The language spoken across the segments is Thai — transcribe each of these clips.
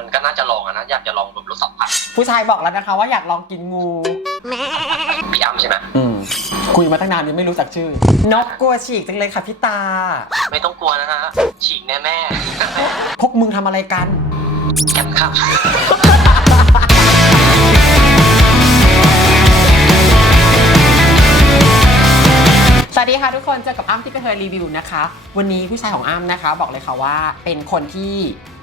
มันก็น่าจะลองอะนะอยากจะลองแบบรสสัมผัสผู้ชายบอกแล้วนะคะว่าอยากลองกินงู พี่อ้ำใช่ไหมอืมคุยมาตั้งนานยังไม่รู้จักชื่อ นกกลัวฉีกจังเลยค่ะพี่ตา ไม่ต้องกลัวนะฮะฉีกแน่แม่พวกมึงทำอะไรกันๆกันครับสวัสดีค่ะทุกคนเจอกับอ้ำที่กระเทยรีวิวนะคะ วันนี้ผู้ชายของอ้ำนะคะ บอกเลยค่ะว่าเป็นคนที่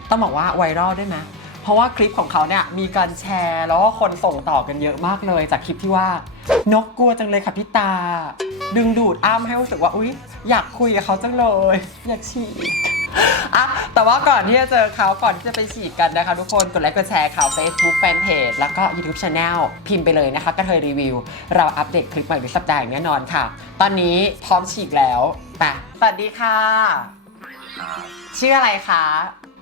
ต้องบอกว่าไวรัลด้วยนะเพราะว่าคลิปของเขาเนี่ยมีการแชร์แล้วก็คนส่งต่อกันเยอะมากเลย จากคลิปที่ว่านกกลัวจังเลยค่ะพี่ตา ดึงดูดอ้ำให้รู้สึกว่าอุ๊ย อยากคุยกับเขาจังเลย อยากฉีกอะแต่ว่าก่อนที่จะเจอเขาก่อนที่จะไปฉีกกันนะคะทุกคนกดไลค์กดแชร์ข่าว Facebook Fanpage แล้วก็ YouTube Channel พิมพ์ไปเลยนะคะกระเทยรีวิว เราอัปเดตคลิปใหม่ในสัปดาห์อย่างแน่นอนค่ะ ตอนนี้พร้อมฉีกแล้วไปสวัสดีค่ะ ชื่ออะไรคะ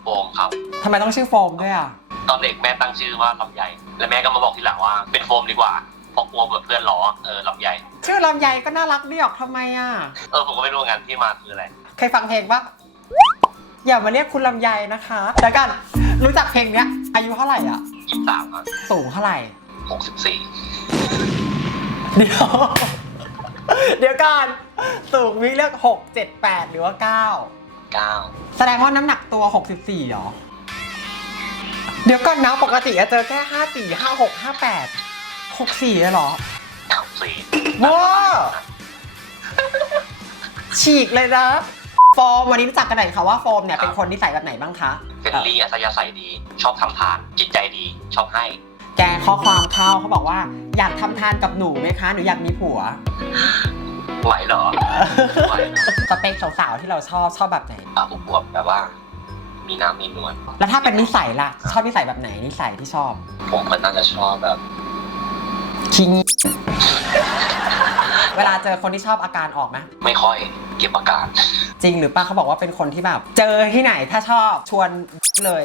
ฟมครับ ทำไมต้องชื่อโฟมด้วยอะ ตอนเด็กแม่ตั้งชื่อว่าลำไยแล้วแม่ก็มาบอกทีหลังว่าเป็นโฟมดีกว่าเพราะกลัวแบบเพื่อนล้อเออลำไยชื่อลำไยก็น่ารักดีออกทำไมอะ เออผมก็ไม่รู้เหมือนกันที่มาคืออะไรเคยฟังเพลงปะอย่ามาเรียกคุณลำไยนะคะเดี๋ยวกัน รู้จักเพลงเนี้ย อายุเท่าไหร่อะ ยี่สิบสามอะสูงเท่าไหร่ หกสิบสี่เดี๋ยว เดี๋ยวก่อนสูงวิเลือกหกเจ็ดแปดหรือว่าเก้าเก้าแสดงว่าน้ำหนักตัว 64หรอ เดี๋ยวก่อนนะปกติจะเจอแค่ 54 56 58 64เลยเหรอเก้าสี่ว้าฉีกเลยนะโฟมวันนี้รู้จักกันหน่อยค่ะว่าโฟมเนี่ยเป็นคนนิสัยแบบไหนบ้างคะเฟรนลี่อัธยาศัยดี ชอบทำทาน จิตใจดี ชอบให้ แกข้อความเข้าเขาบอกว่า อยากทำทานกับหนูไหมคะ หนูอยากมีผัว ไหวเหรอไหวเหรอสเปคสาวๆที่เราชอบชอบแบบไหนอะอวบๆแบบว่า มีน้ำมีนวลแล้วถ้าเป็นนิสัยล่ะ ชอบนิสัยแบบไหนนิสัยที่ชอบผมก็น่าจะชอบแบบคิงเวลาเจอคนที่ชอบอาการออกไหมไม่ค่อยเก็บอาการ จริงหรือป้าเขาบอกว่าเป็นคนที่แบบ เจอที่ไหนถ้าชอบชวนเลย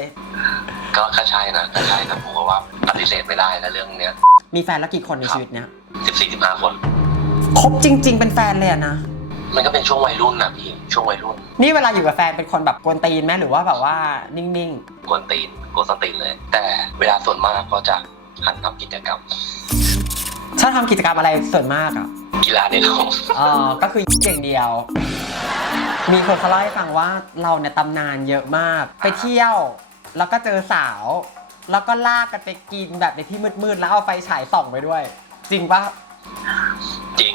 ก็ก็ใช่นะก็ใช่นะผมก็ว่าปฏิเสธไม่ได้นะเรื่องเนี้ยมีแฟนแล้วกี่คนในชีวิตเนี้ยสิบสี่สิบห้าคน คบจริง ๆ เป็นแฟนเลยอะนะ มันก็เป็นช่วงวัยรุ่นนะพี่ ช่วงวัยรุ่นนี่เวลาอยู่กับแฟนเป็นคนแบบกวนตีนไหมหรือว่าแบบว่านิ่งกวนตีนกวนสนตีนเลย แต่เวลาส่วนมากก็จะหันทำกิจกรรม ๆชอบทำกิจกรรมอะไรส่วนมากอะ กีฬาในโลกเออก็คืออย่างเดียว มีคนเขาเล่าให้ฟังว่าเราเนี่ยตำนานเยอะมาก ไปเที่ยว แล้วก็เจอสาว แล้วก็ลากกันไปกินแบบในที่มืดๆ แล้วเอาไฟฉายส่องไปด้วย จริงปะ จริง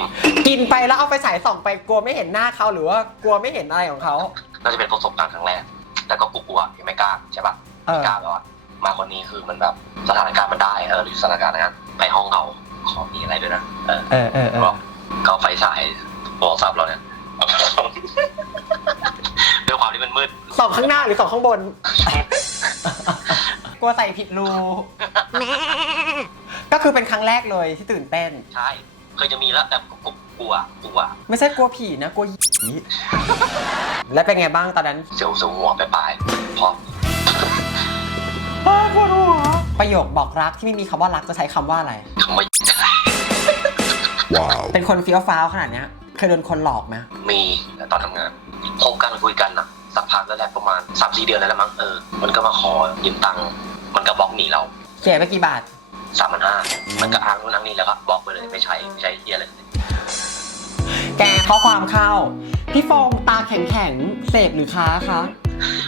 กินไปแล้วเอาไฟฉายส่องไปกลัวไม่เห็นหน้าเขาหรือว่ากลัวไม่เห็นอะไรของเขา น่าจะเป็นประสบการณ์ครั้งแรก แต่ก็กลัวๆยังไม่กล้าใช่ปะเออ ไม่กล้าแบบว่ามาคนนี้คือมันแบบสถานการณ์มันได้เออหรือสถานการณ์นั้นไปห้องเราขอมีอะไรด้วยนะเออเออเออเอก็อก็เอาไฟฉายโทรศัพท์เราเนี่ยด้วยความที่มันมืด ส่องข้างหน้าหรือส่องข้างบน กลัวใส่ผิดรู ก็คือเป็นครั้งแรกเลยที่ตื่นเต้น ใช่ เคยจะมีแล้วแต่ก็กลัวกลัวไม่ใช่กลัวผีนะกลัวหยีแล้วเป็นไงบ้างตอนนั้นเสียวเสียวหัวไปปลายๆเพราะปวดหัวประโยคบอกรักที่ไม่มีคำว่ารักจะใช้คำว่าอะไรคำว่า Wow. เป็นคนเฟี้ยวฟ้าวขนาดเนี้ยเคยโดนคนหลอกไหมมีตอนทำงานคบกันคุยกันอะสักพักแล้วแหละประมาณสามสี่เดือนแล้วแหละมั้งเออมันก็มาขอยืมตังค์มันก็บล็อกหนีเราเสียไปกี่บาท สามพันห้ามันก็อ้างนู่นอ้างนี่แล้วก็บล็อกไปเลยไม่ใช้ไม่ใช้เฮียเลย แกข้อความเข้า พี่โฟมตาแข็งแข็งๆเสพหรือค้าคะ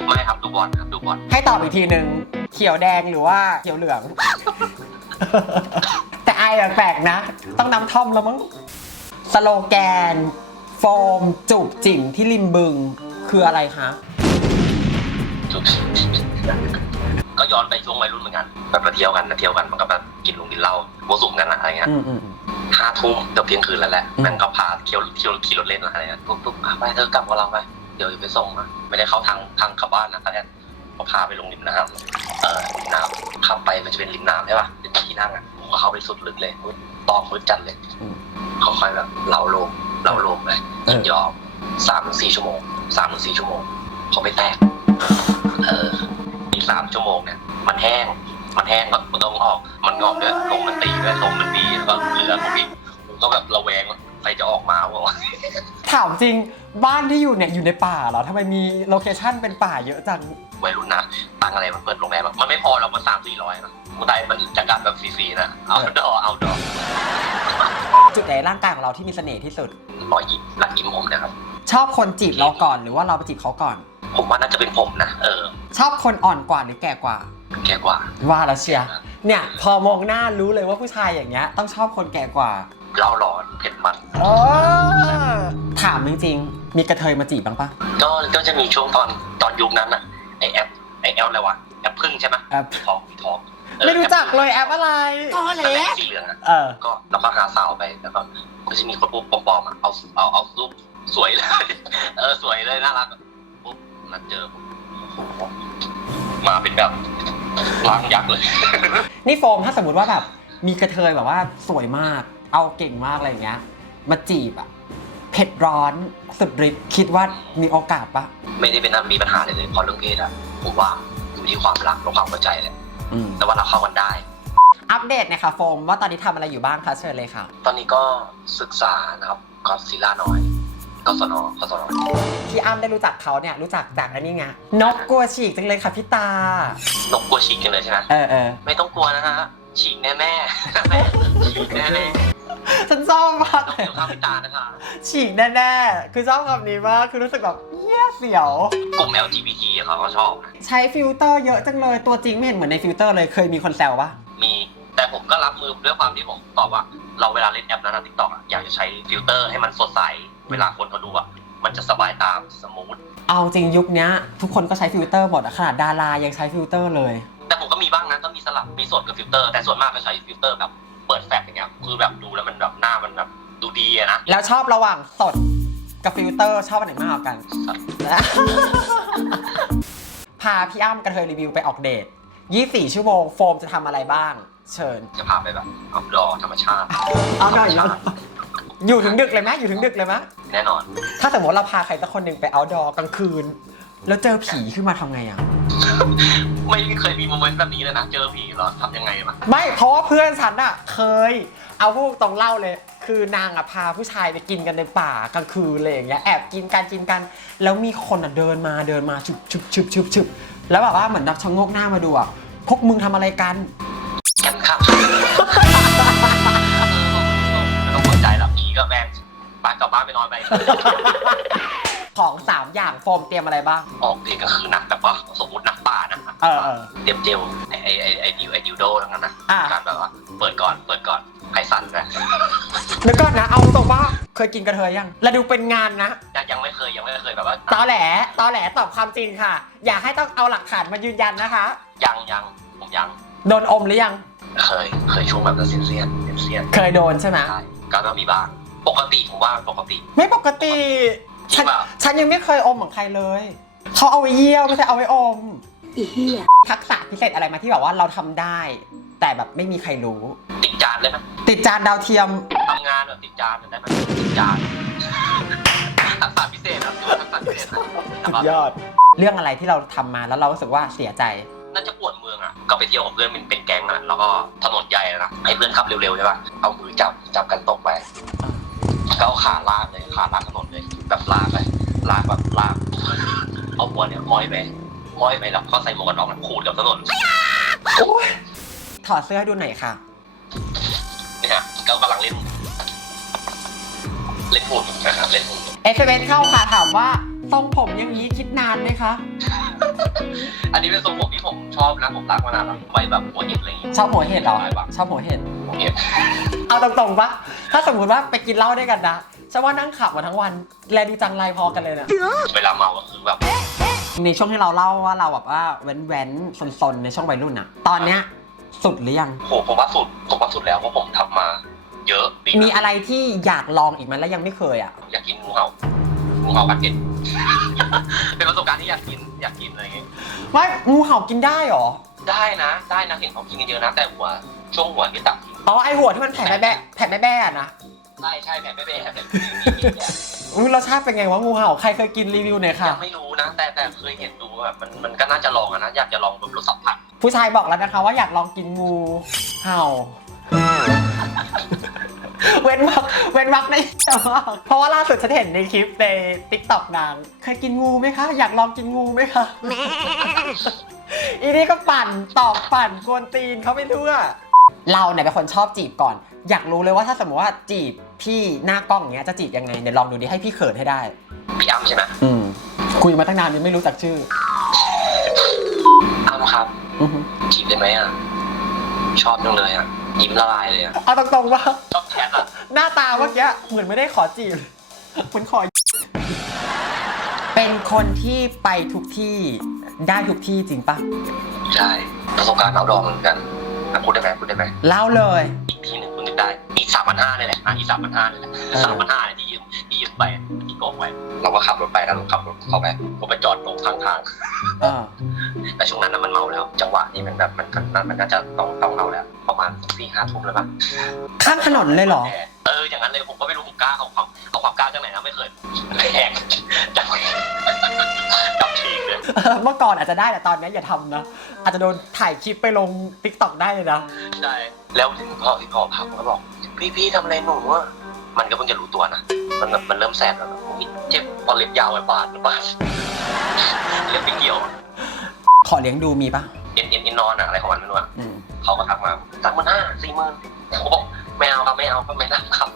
ไม่ครับดูบอลครับดูบอลให้ตอบอีกทีหนึ่งเขียวแดงหรือว่าเขียวเหลือง แต่ไอแปลกๆนะ ต้องน้ำท่อมแล้วมั้งสโลแกน โฟม จูบจิ๋มที่ริมบึงคืออะไรคะจุดก็ ย้อนไปช่วงวัยรุ่นเหมือนกันแบบมาเที่ยวกันมาเที่ยวกันมันก็แบบกินลงกินเหล้าโมสุมกันอะอะไรเงี้ยอืมอืมอืมห้าทุ่มเกือบเที่ยงคืนแล้วแหละอืมแม่งก็พาเที่ยวเที่ยวขี่รถเล่นอะไรเงี้ยปุ๊บปุ๊บอะไปเธอกลับกับเราไปเดี๋ยวจะไปส่งนะไม่ได้เข้าทางทางกลับบ้านนะตอนเนี้ยเขาพาไปลงริมน้ำเออริมน้ำขับไปมันจะเป็นริมน้ำใช่ป่ะเป็นที่นั่งอะผมก็เข้าไปสุดลึกเลยมืดตอกมืดจัดเลยอืมเขาค่อยแบบเล่าโลมเล่าโลมไปเออยินยอมสามถึงสี่ชั่วโมงสามถึงสี่ชั่วโมงเขาไปแตกเอออีก สามชั่วโมงเนี่ยมันแห้ง มันแห้งก็มันต้องออก มันงอกด้วยลมมันตีด้วยลมมันตีแล้วก็เรือของพี่ผมก็แบบระแวงว่าใครจะออกมาวะ ถามจริงบ้านที่อยู่เนี่ยอยู่ในป่าเหรอทำไมมีโลเคชั่นเป็นป่าเยอะจัง วัยรุ่นนะตังค์อะไรมันเปิดโรงแรมอะมันไม่พอเราเมืองไทยมันจัดการแบบฟรีๆนะเอาดอเอาดอจุดไหนร่างกายของเราที่มีเสน่ห์ที่สุด รอยยิ้มรักยิ้มผมนะครับ ชอบคนจีบเราก่อนหรือว่าเราไปจีบเขาก่อน ผมว่าน่าจะเป็นผมนะเออ ชอบคนอ่อนกว่าหรือแก่กว่า แก่กว่า ว่าแล้วเชียร์เนี่ย พอมองหน้ารู้เลยว่าผู้ชายอย่างเงี้ย ต้องชอบคนแก่กว่าเล่าร้อนเผ็ดมันเออถามจริงๆมีกระเทยมาจีบบ้างปะก็ก็จะมีช่วงตอนตอนยุคนั้นอะไอแอปไอแอลอะไรวะแอปพึ่งใช่ไหมแอปทองทองเออไม่รู้จักเลยแอปอะไรตอนแรกสีเหลืองอะเออก็เราก็หาสาวไปแล้วก็ก็จะมีคนปุ๊บปลอมๆอะเอาเอาเอารูปสวยเลย เออสวยเลยน่ารักอะปุ๊บ นัดเจอปุ๊บโอ้โหมาเป็นแบบร่างยักษ์เลย นี่โฟมถ้าสมมติว่าแบบมีกระเทยแบบว่าสวยมาก เอาเก่งมากอะไรอย่างเงี้ย มาจีบอะเผ็ดร้อนสุดฤทธิ์คิดว่ามีโอกาสปะไม่ได้เป็นนั้นมีปัญหาเลยเลยเพราะเรื่องเพศอะผมว่าอยู่ที่ความรักและความเข้าใจแหละอืมแต่ว่าเราเข้ากันได้ อัปเดตหนะคะโฟมว่าตอนนี้ทำอะไรอยู่บ้างคะเชิญเลยค่ะ ตอนนี้ก็ศึกษานะครับก็ซิล่าน้อย กศนกศนที่อ้ำได้รู้จักเขาเนี่ยรู้จักจากอันนี้ไงนกกลัวฉีกจังเลยค่ะพี่ตานกกลัวฉีกกันเลยใช่ไหมเออเออไม่ต้องกลัวนะฮะฉีกแน่แน่ๆฉีกแน่แน่ฉันชอบมากๆต้องเลยเกี่ยวข้าวพิตานะคะฉีกแน่ๆ คือชอบคำนี้มาก คือรู้สึกแบบเหี้ยเสียว กลุ่ม LGBT เขาก็ชอบนะใช้ฟิลเตอร์เยอะจังเลย ตัวจริงไม่เห็นเหมือนในฟิลเตอร์เลย เคยมีคนแซวปะมี แต่ผมก็รับมือด้วยความที่ผมตอบว่า เราเวลาเล่นแอปนั้นนะทิกตอกอยากจะใช้ฟิลเตอร์ให้มันสดใส เวลาคนเขาดูอะมันจะสบายตาสมูทเอาจริงยุคเนี้ยทุกคนก็ใช้ฟิลเตอร์หมดอะขนาดดารายังใช้ฟิลเตอร์เลย แต่ผมก็มีบ้างนะก็มีสลับมีสดกับฟิลเตอร์ แต่ส่วนมากก็ใช้ฟิลเตอร์แบบเปิดแฟลชอย่างเงี้ยคือแบบดูแล้วมันแบบหน้ามันแบบดูดีอะนะแล้วชอบระหว่างสดกับฟิลเตอร์ชอบอันไหนมากกว่ากัน พาพี่อ้ำกระเทยรีวิวไปออกเดท24 ชั่วโมงโฟมจะทำอะไรบ้าง เชิญจะพาไปแบบอัพดอธรรมชาติ เอาหน่อยธรรมชาติอยู่ถึงดึกเลยไหมอยู่ถึงดึกเลยไหม แน่นอน ถ้าสมมติเราพาใครสักคนหนึ่งไป outdoor กลางคืน แล้วเจอผีขึ้นมาทำไงอะ ไม่เคยมีโมเมนต์แบบนี้เลยนะ เจอผีเหรอทำยังไงวะไม่เพราะว่าเพื่อนฉันอะเคย เอาพูดตรงเล่าเลย คือนางอะพาผู้ชายไปกินกันในป่ากลางคืนเลยอย่างเงี้ยแอบกินกันกินกัน แล้วมีคนอะเดินมาเดินมาชุบชุบชุบชุบชุบแล้วแบบว่าเหมือนนับชะโงกหน้ามาดูอะพวกมึงทำอะไรกัน แกนครับ ไปกลับบ้านไปนอนไป ของสามอย่างโฟมเตรียมอะไรบ้าง ออกเด็กก็คือนักแบบว่าสมมตินักป่านะเออเออ เตรียมเจลไอไอไอไอดิวไอดิวโดทั้งนั้นนะอ่า การแบบว่าเปิดก่อนเปิดก่อนไขสันนะนึกก่อนนะ เอาตรงว่าเคยกินกระเทยยัง แล้วดูเป็นงานนะยังยังไม่เคยยังไม่เคยแบบว่าตอแหลตอแหลตอบความจริงค่ะ อย่าให้ต้องเอาหลักฐานมายืนยันนะคะ ยังยังผมยังโดนอมหรือยัง เคยเคยช่วงแบบนั้นเซียนเซียนเซียนเคยโดนใช่ไหมใช่ก็ต้องมีบ้าง ปกติผมว่าปกติ ไม่ปกติ จริฉันงเปล่า ฉันยังไม่เคยอมของใครเลย เขาเอาไว้เยี่ยวไม่ใช่เอาไว้อม อีเหี้ยทักษะพิเศษอะไรมาที่แบบว่าเราทำได้ แต่แบบไม่มีใครรู้ ติดจานได้ไหมติดจานดาวเทียม ทำงานแบบติดจานได้ไหมติดจานทักษะพิเศษนะคือทักษะพิเศษนะแต่ว่าเรื่องอะไรที่เราทำมาแล้วเรารู้สึกว่าเสียใจ น่าจะปวดเมืองอะก็ไปเที่ยวกับเพื่อนเป็นเป็นแก๊งอะแล้วก็ถนนใหญ่อะนะให้เพื่อนขับเร็วๆใช่ป่ะเอามือจับจับกันตกไป ก็เอาขาลากเลยขาลากถนนเลยแบบลากไปลากแบบลากเอาหัวเนี่ยห้อยไปห้อยไปแล้วก็ใส่หมวกกันน็อกอะขูดกับถนนถอดเสื้อให้ดูหน่อยค่ะเนี่ยก็กำลังเล่น เล่นหุ่นนะครับเล่นหุ่นเอสเเข้าค่ะถามว่าทรงผมอย่างนี้คิดนานไหมคะ อันนี้เป็นทรงผมที่ผมชอบนะผมรักมานานแล้วไว้แบบหัวเห็ดอะไรอย่างงี้ชอบหัวเห็ดเหรอใช่ปะชอบหัวเห็ดหัวเห็ด เอาตรงๆปะถ้าสมมติว่าไปกินเหล้าด้วยกันนะฉันว่านั่งขับมาทั้งวัน แลดูจังไรพอกันเลยนะเวลาเมาก็คือแบบ ในช่วงที่เราเล่าว่าเราแบบว่าแว้นๆซนๆ ในช่วงวัยรุ่นอะตอนเนี้ยสุดหรือยัง โหผมว่าสุดผมว่าสุดแล้วเพราะผมทำมา เยอะปีมีอะไรที่อยากลองอีกไหมแล้วยังไม่เคยอะอยากกินงูเห่างูเห่ากัดเก็ตเป็นประสบการณ์ที่อยากกินอยากกินอะไรอย่างเงี้ย ว่างูเห่ากินได้เหรอ ได้นะ ได้นะเห็นเขากินกันเยอะนะแต่หัว ช่วงหัวที่ตักทิ้งอ๋อไอหัวที่มันแผ่แม่แบะแผ่แม่แบะอะนะใช่ใช่แผ่ไม่เป็นแผ่อุ้ยรสชาติเป็นไงวะงูเห่าใครเคยกินรีวิวหน่อยค่ะ ยังไม่รู้นะ แต่แต่เคยเห็นดูแบบมันมันก็น่าจะลองอะนะอยากจะลองแบบรสสัมผัสผู้ชายบอกแล้วนะคะว่าอยากลองกินงูเห่า เว้นวักเว้นวักในแต่ว่าเพราะว่าล่าสุดฉันเห็นในคลิปในติ๊กต็อกนางเคยกินงูไหมคะ อยากลองกินงูไหมคะอีนี่ก็ปั่นตอบปั่นกวนตีนเขาไปทั่ว เราเนี่ยเป็นคนชอบจีบก่อน อยากรู้เลยว่าถ้าสมมติว่าจีบพี่หน้ากล้องอย่างเงี้ยจะจีบยังไงเดี๋ยวลองดูดิให้พี่เขินให้ได้ พี่อ้ำใช่ไหมอืมคุยมาตั้งนานยังไม่รู้จักชื่ออ้ำครับอือฮึจีบได้ไหมอะชอบจังเลยอะยิ้มละลายเลยอะเอาตรงๆว่าชอบแชทอะหน้าตาเมื่อกี้เหมือนไม่ได้ขอจีบเหมือนขอ เป็นคนที่ไปทุกที่ได้ทุกที่จริงปะใช่ประสบการณ์เอาดองเหมือนกัน อะพูดได้ไหมพูดได้ไหมเล่าเลย อีกทีหนึ่งคุณนึกได้ อีกสามพันห้าเนี่ยแหละอะอีกสามพันห้าเนี่ยแหละเออ สามพันห้าเนี่ยที่ยืมที่ยืมไปที่โกงไปเราก็ขับรถไปแล้วเราขับรถเข้าไปผมไปจอดตรงข้างทาง เออ แต่ช่วงนั้นน่ะมันเมาแล้ว จังหวะนี้มันแบบมันมันมันน่าจะต้องต้องเมาแล้ว ประมาณสี่ห้าทุ่มแล้วมั้งข้ามถนนเลยเหรอเอออย่างนั้นเลยผมก็ไม่รู้ผมกล้าเอาความเอาความกล้าจากไหนนะไม่เคยแหกจับจับที เลยเมื่อก่อนอาจจะได้แต่ตอนนี้อย่าทำนะ อาจจะโดนถ่ายคลิปไปลงติ๊กต็อกได้เลยนะ ใช่แล้วถึงพ่อที่พ่อพักก็บอก พี่พี่ทำอะไรหนูอะมันก็เพิ่งจะรู้ตัวนะ มันแบบมันเริ่มแสบแล้วแบบอุ๊ยเจ็บพอเล็บยาวไปบาดหรือเปล่าเล็บไปเกี่ยวขอเลี้ยงดูมีปะเอ็นเอ็นเอ็นนอนอะอะไรของมันไม่รู้อะอืมเขาก็ทักมาสามหมื่นห้าสี่หมื่นผมบอกไม่เอาครับไม่เอาครับไม่รับครับ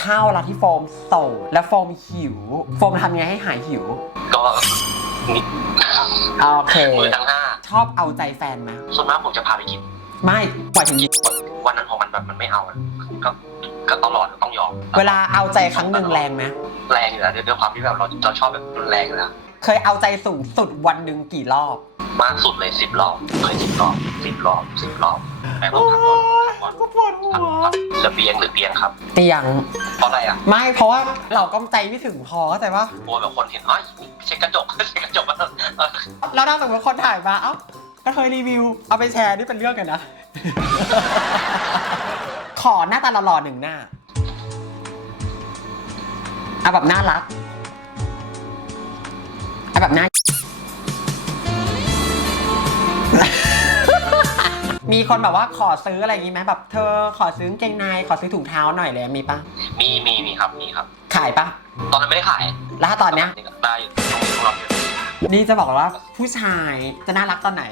ถ้าเวลาที่โฟมโสดและโฟมหิว โฟมทำยังไงให้หายหิว ก็นิด โอเค มือทั้งห้าชอบเอาใจแฟนไหมส่วนมากผมจะพาไปกินไม่หมายถึงกินวันนั้นพอมันแบบมันไม่เอาอะก็ก็ตลอดต้องยอมเวลาเอาใจครั้งหนึ่งแรงไหมแรงอยู่แล้วด้วยความที่แบบเราเราชอบแบบรุนแรงอยู่แล้วเคยเอาใจสูงสุดวันหนึ่งกี่รอบ มากสุดเลยสิบรอบเคยสิบรอบสิบรอบสิบรอบแต่ต้องพักก่อนพั กก่อนก็ปวดหัพักวพักระเบียงหรือเตียงครับ เตียง เพราะอะไรอะไม่เพราะว่าเราก็ใจไม่ถึงพอเข้าใจปะกลัวแบบคนเห็นอ้อยเช็คกระจกเช็คกระจกแล้วเออแล้วถ้าสมมติคนถ่ายมาเอ้าก็เคยรีวิว เอาไปแชร์นี่เป็นเรื่องกันนะ ขอหน้าตาหล่อๆหนึ่งหน้าเอาแบบน่ารักเอาแบบน่า มีคนแบบว่าขอซื้ออะไรอย่างงี้ไหมแบบเธอขอซื้อกางเกงในขอซื้อถุงเท้าหน่อยเลยมีปะมีมีมีครับมีครับ ขายปะตอนนั้นไม่ได้ขายแล้วถ้าตอนเนี้ย ได้อยู่ต้องรอบอยู่นี่จะบอกเลยว่าผู้ชายจะน่ารักตอนไหน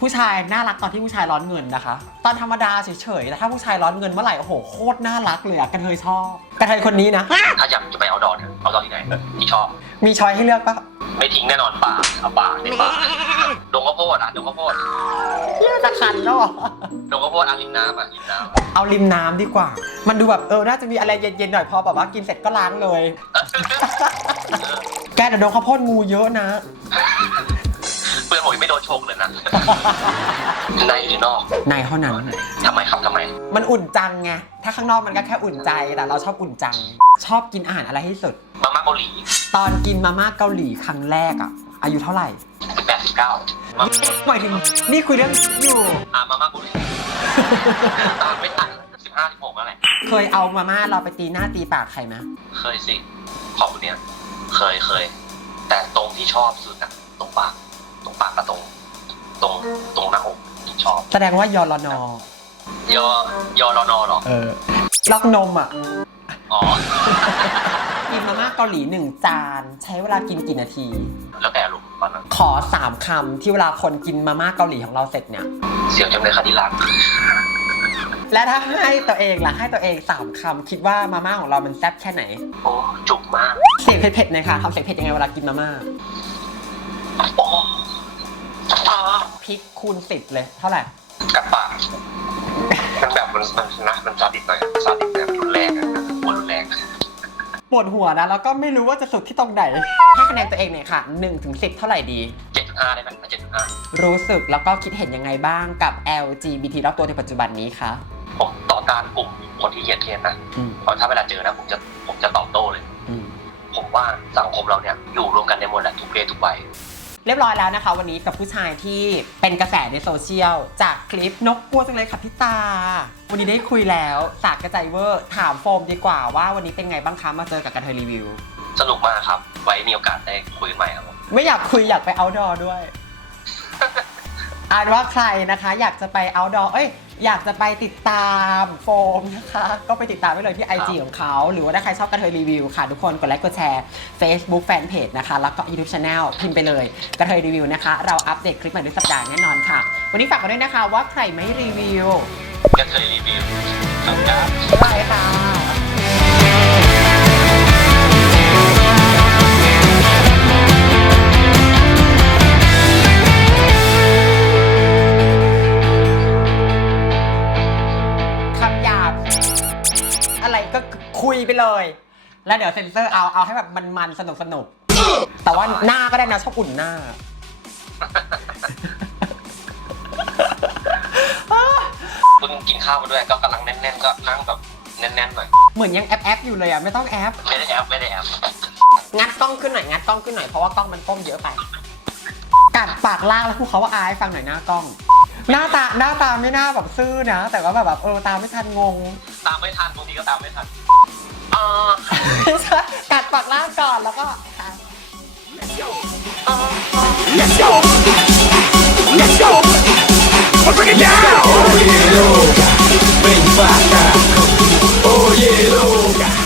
ผู้ชายน่ารักตอนที่ผู้ชายร้อนเงินนะคะ ตอนธรรมดาเฉยๆแต่ถ้าผู้ชายร้อนเงินเมื่อไหร่โอ้โหโคตรน่ารักเลยอะกระเทยชอบกระเทยคนนี้นะ ถ้าอยากจะไปเอาดอเนี่ยเอาดอที่ไหนที่ชอบ มีช้อยให้เลือกปะ ไม่ทิ้งแน่นอนป่าเอาป่าในป่าดงข้าวโพดอะดงข้าวโพดเลือกตะคันแล้วเหรอดงข้าวโพดอะริมน้ำอะริมน้ำอะเอาริมน้ำดีกว่า มันดูแบบเออน่าจะมีอะไรเย็นๆหน่อยพอแบบว่ากินเสร็จก็ล้างเลย แกแต่โดนข้าวโพดงูเยอะนะ เพื่อนผมยังไม่โดนชกเลยนะ ในหรือนอกในเท่านั้น ทำไมครับทำไม มันอุ่นจังไง ถ้าข้างนอกมันก็แค่อุ่นใจ แต่เราชอบอุ่นจัง ชอบกินอาหารอะไรที่สุดมาม่า เกาหลีตอนกินมาม่าเกาหลีครั้งแรกอะอายุเท่าไหร่สิบแปดสิบเก้ามาหมายถึงนี่คุยเรื่องอยู่ อ่ามาม่าเกาหลีตอนไม่ตัดสิบห้าสิบหกแล้วแหละเคยเอามาม่าเราไปตีหน้าตีปากใครไหมเคยสิขอบคุณเนี้ยเคยเคย แต่ตรงที่ชอบสุดอะตรงปาก ตรงปากกับตรง ตรงตรงหน้าอกที่ชอบ แสดงว่ายอรนอยอยอรอนอเหรอ เออล็อกนมอะอ๋อกิน มาม่าเกาหลีหนึ่งจาน ใช้เวลากินกี่นาที แล้วแต่อารมณ์ตอนนั้นขอสามคำที่เวลาคนกินมาม่าเกาหลีของเราเสร็จเนี่ย เสียวจังเลยค่ะที่รักและถ้าให้ตัวเองล่ะให้ตัวเองสามคำคิดว่ามาม่าของเรามันแซ่บแค่ไหน โอ้จุกมากเสียงเผ็ดๆหน่อยค่ะทำเสียงเผ็ดยังไงเวลากินมาม่าโอ้อ่าพริกคูณสิบเลย เท่าไหร่ กัดปากมันแบบมันมันนะมันซาดิสหน่อยซาดิสแบบ ปวดหัวนะ แล้วก็ไม่รู้ว่าจะสุดที่ตรงไหน ให้คะแนนตัวเองหน่อยค่ะ1ถึง10 เท่าไหร่ดี เจ็ดจุดห้าได้ไหมเจ็ดจุดห้ารู้สึกแล้วก็คิดเห็นยังไงบ้างกับ LGBT รอบตัวในปัจจุบันนี้คะผมต่อต้านกลุ่มคนที่เหยียดเพศนะอืมเพราะถ้าเวลาเจอนะผมจะผมจะตอบโต้เลย อืมผมว่าสังคมเราเนี่ยอยู่รวมกันในหมดแหละทุกเพศทุกวัย เรียบร้อยแล้วนะคะ วันนี้กับผู้ชายที่เป็นกระแสในโซเชียล จากคลิปนกกลัวจังเลยค่ะพี่ตา วันนี้ได้คุยแล้วสากกระจายเวอร์ ถามโฟมดีกว่าว่าวันนี้เป็นไงบ้างคะมาเจอกับกระเทยรีวิว สนุกมากครับ ไว้มีโอกาสได้คุยกันใหม่ครับผมไม่อยากคุยอยากไป outdoor ด้วย อ่านว่าใครนะคะ อยากจะไป outdoor เอ้ย อยากจะไปติดตามโฟมนะคะ ก็ไปติดตามได้เลยที่ IG ของเขา หรือว่าถ้าใครชอบกระเทยรีวิวค่ะทุกคนกดไลค์กดแชร์ Facebook Fanpage นะคะ แล้วก็ YouTube Channel พิมพ์ไปเลยกระเทยรีวิวนะคะ เราอัปเดตคลิปใหม่ทุกสัปดาห์แน่นอนค่ะ วันนี้ฝากกันด้วยนะคะว่าใครไม่รีวิวก็เคยรีวิวครับบ๊ายบายค่ะ แล้วเดี๋ยวเซ็นเซอร์เอาเอาให้แบบมันๆสนุกสนุกๆแต่ว่าหน้าก็ได้นะชอบอุ่นหน้า คุณกินข้าวมาด้วยก็กำลังแน่นๆก็นั่งแบบแน่นๆหน่อยเหมือนยังแอปแอปอยู่เลยอะไม่ต้องแอป ไม่ได้แอบไม่ได้แอบงัดกล้องขึ้นหน่อยงัดกล้องขึ้นหน่อยเพราะว่ากล้องมันก้มเยอะไป กัดปากล่างแล้วพูดเขาว่าอายฟังหน่อยหน้ากล้อง หน้าตาหน้าตาไม่น่าแบบซื่อนะ แต่ว่าแบบเออตามไม่ทันงง ตามไม่ทันบางทีก็ตามไม่ทันอ่า กัดปากล่างก่อนแล้วก็อะ Let's go. Let's go. We'll bring it down. Oh yeah, loca. Ven para acá. Oh yeah, loca.